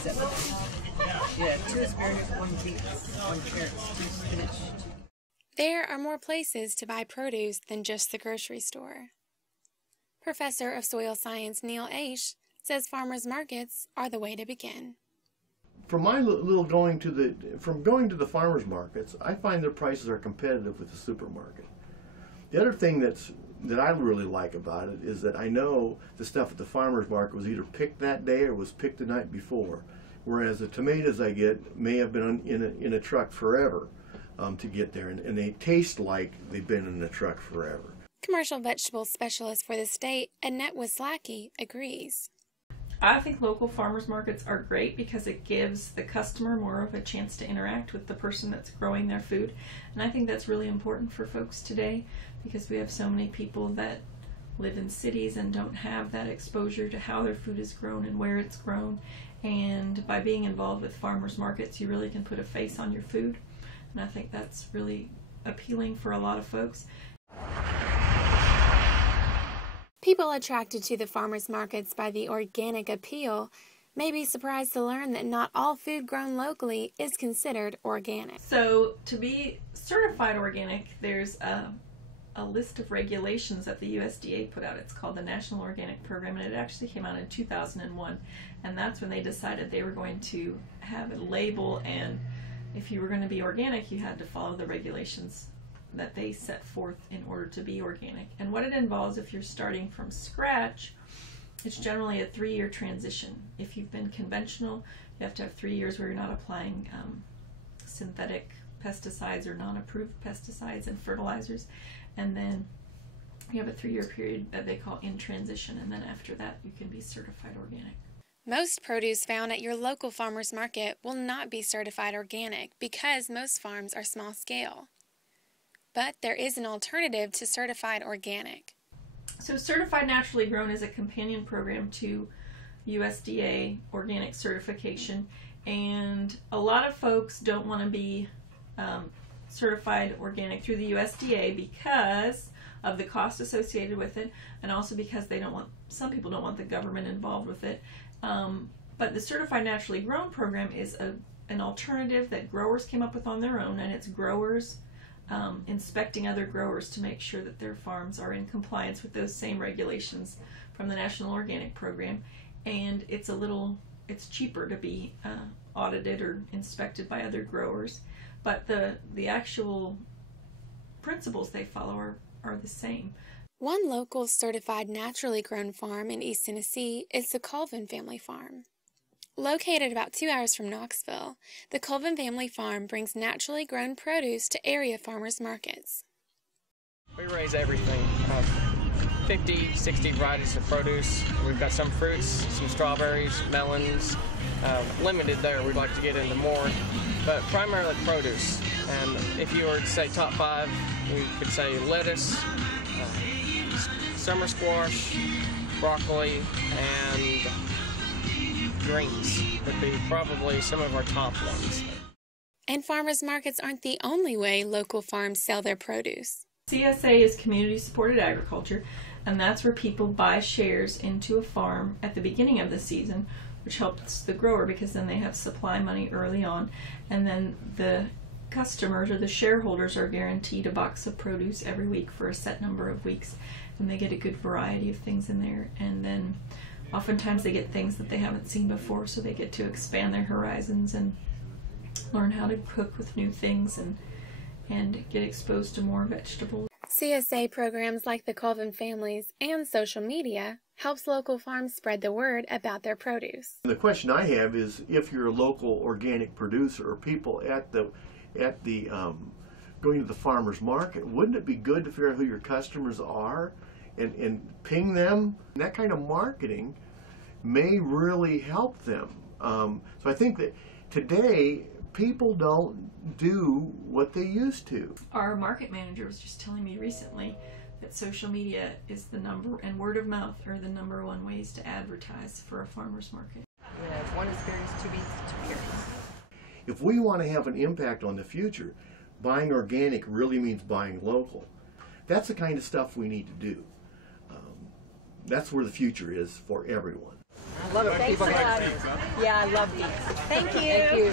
7. Yeah, 2 asparagus, 1 beets, 1 carrot, 2 spinach. There are more places to buy produce than just the grocery store. Professor of Soil Science Neal Eash says farmers markets are the way to begin. From my little going to the farmers markets, I find their prices are competitive with the supermarket. The other thing that I really like about it is that I know the stuff at the farmers market was either picked that day or was picked the night before, whereas the tomatoes I get may have been in a truck forever to get there, and they taste like they've been in a truck forever. Commercial vegetable specialist for the state, Annette Wszelaki, agrees. I think local farmers markets are great because it gives the customer more of a chance to interact with the person that's growing their food. And I think that's really important for folks today because we have so many people that live in cities and don't have that exposure to how their food is grown and where it's grown. And by being involved with farmers markets, you really can put a face on your food. And I think that's really appealing for a lot of folks. People attracted to the farmers markets by the organic appeal may be surprised to learn that not all food grown locally is considered organic. So to be certified organic, there's a list of regulations that the USDA put out. It's called the National Organic Program, and it actually came out in 2001. And that's when they decided they were going to have a label, and if you were going to be organic, you had to follow the regulations that they set forth in order to be organic. And what it involves, if you're starting from scratch, it's generally a 3-year transition. If you've been conventional, you have to have 3 years where you're not applying synthetic pesticides or non-approved pesticides and fertilizers. And then you have a 3-year period that they call in transition, and then after that you can be certified organic. Most produce found at your local farmers market will not be certified organic because most farms are small scale. But there is an alternative to certified organic. So Certified Naturally Grown is a companion program to USDA organic certification, and a lot of folks don't want to be certified organic through the USDA because of the cost associated with it, and also because some people don't want the government involved with it. But the Certified Naturally Grown program is an alternative that growers came up with on their own, and it's growers inspecting other growers to make sure that their farms are in compliance with those same regulations from the National Organic Program. And it's cheaper to be audited or inspected by other growers, but the actual principles they follow are the same. One local certified naturally grown farm in East Tennessee is the Colvin family farm. Located about 2 hours from Knoxville, the Colvin family farm brings naturally grown produce to area farmers markets. We raise everything, 50, 60 varieties of produce. We've got some fruits, some strawberries, melons, limited there. We'd like to get into more, but primarily produce. And if you were to say top 5, we could say lettuce, summer squash, broccoli, and greens would be probably some of our top ones. And farmers markets aren't the only way local farms sell their produce. CSA is community supported agriculture, and that's where people buy shares into a farm at the beginning of the season, which helps the grower because then they have supply money early on, and then the customers or the shareholders are guaranteed a box of produce every week for a set number of weeks, and they get a good variety of things in there. And then oftentimes they get things that they haven't seen before, so they get to expand their horizons and learn how to cook with new things and get exposed to more vegetables. CSA programs like the Colvin families and social media helps local farms spread the word about their produce. The question I have is, if you're a local organic producer or people at the going to the farmer's market, wouldn't it be good to figure out who your customers are and ping them? And that kind of marketing may really help them. So I think that today people don't do what they used to. Our market manager was just telling me recently that social media is and word of mouth are the #1 ways to advertise for a farmer's market. Yeah, 1 asparagus, 2 beets, 2 carrots. If we want to have an impact on the future, buying organic really means buying local. That's the kind of stuff we need to do. That's where the future is for everyone. I love it. Thanks a lot. Yeah, I love beets. Thank you. Thank you.